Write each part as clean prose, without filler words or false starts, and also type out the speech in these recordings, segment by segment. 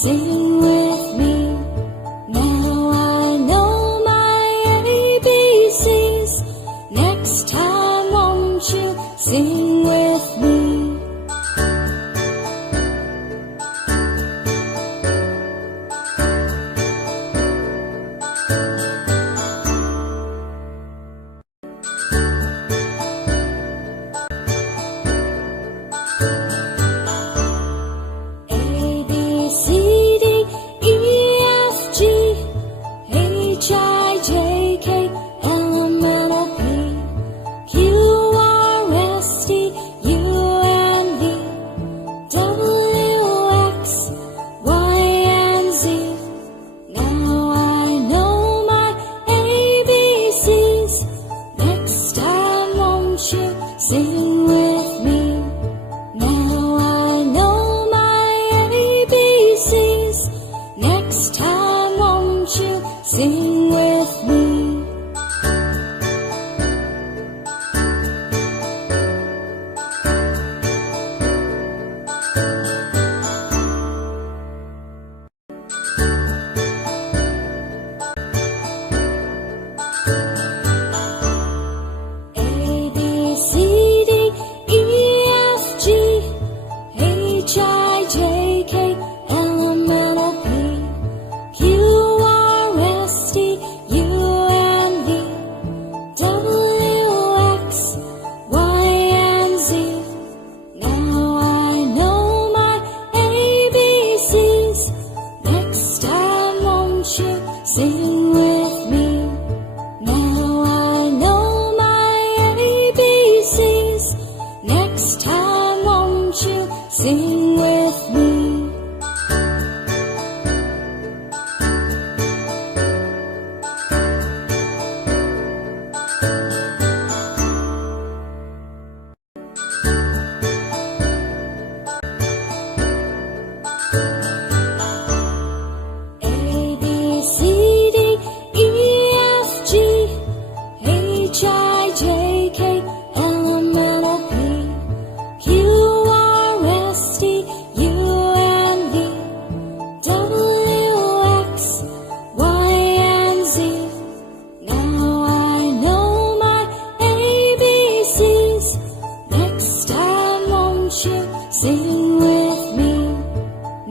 Sing with me. Now I know my ABCs. Next time won't you sing with me? Sing with me. Now I know my ABCs. Next time won't you sing with me? Sing with me. Now I know my ABCs. Next time won't you sing with me? Sing with me.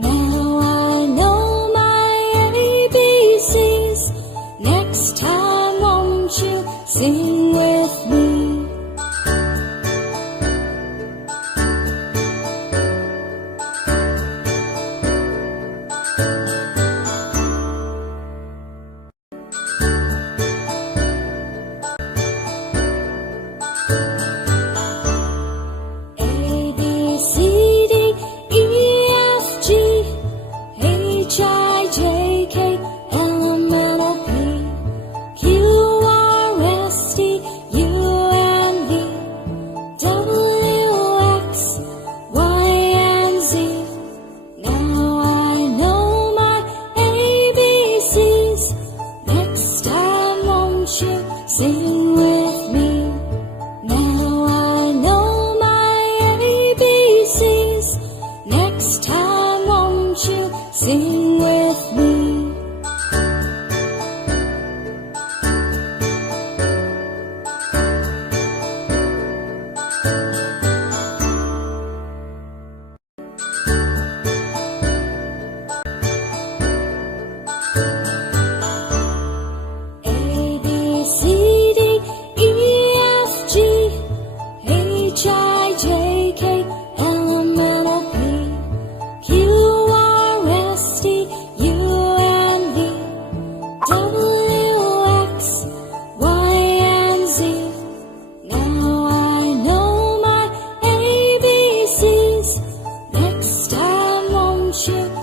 Now I know my ABCs. Next time won't you sing with me? Sing with me. Now I know my ABCs. Next time won't you sing with me?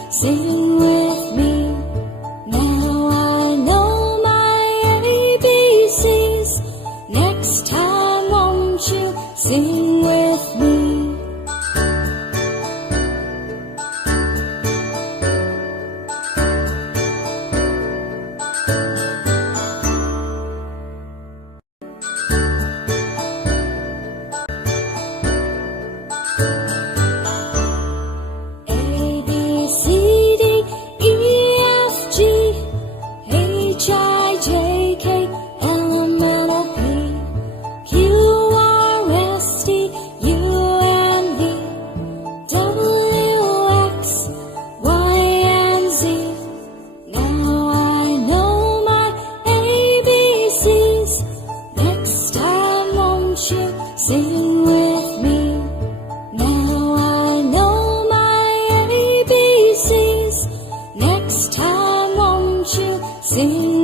Sing with me. Now I know my ABCs. Next time won't you sing with me? A, B, C, D, Sing